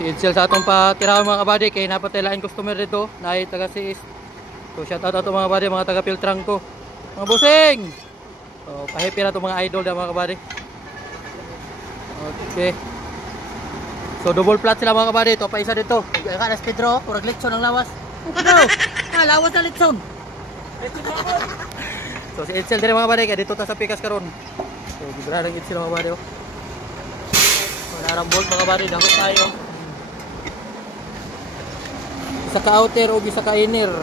si Edsel sa atong patirahan mga kabady. Kaya napatilain customer dito. Naay taga si East. So shout out ato mga kabady, mga taga Piltrang ko. Mga busing! So pahipi na itong mga idol na mga kabady. Okay. So double flat sila mga kabady. Ito pa isa dito. Kanas Pedro, kurag litson ang lawas. Ano? Lawas na litson. So si Edsel din mga kabady. Kaya dito ta sa pikas karon. So gibrarang Edsel mga kabady. Narang bolt mga kabady. Dako tayo. Isa ka outer o isa ka inner.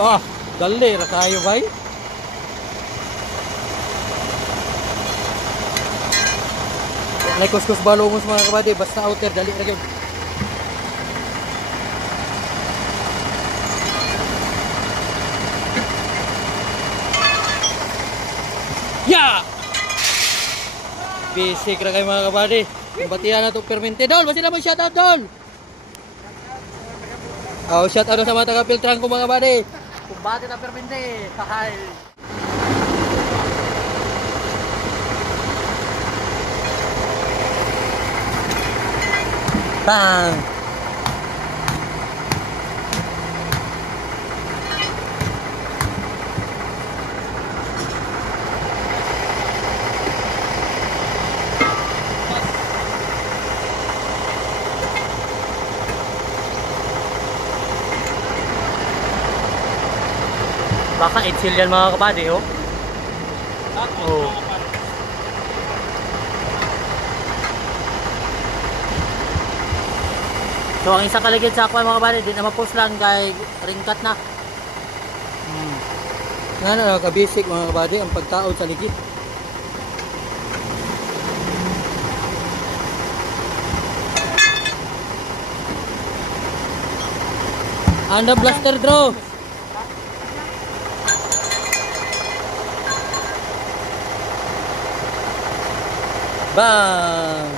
Ah, dali ra kayo bay. Nay kuskus balongos mga kabady, basta outer dali ra gyud. Ya! Basic ra kayo mga kabady. Batihan na itong permente. Dol, basi naman shoutout Dol. Oh, shoutout sa mga taga Piltrang ko mga kabady. Kumbati na permente. Hi. Bang. Baka Edsel yan mga kabady, oh. Oh. So ang isang kaligid sa aqua mga kabady, di na ma-post lang kay ringkat na. Nga na, ka-basic mga kabady, ang pagtaod sa ligid. Anda blaster draw. Bang!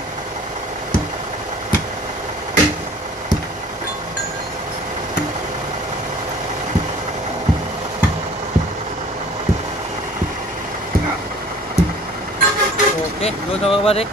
Okay, go na mga kabady.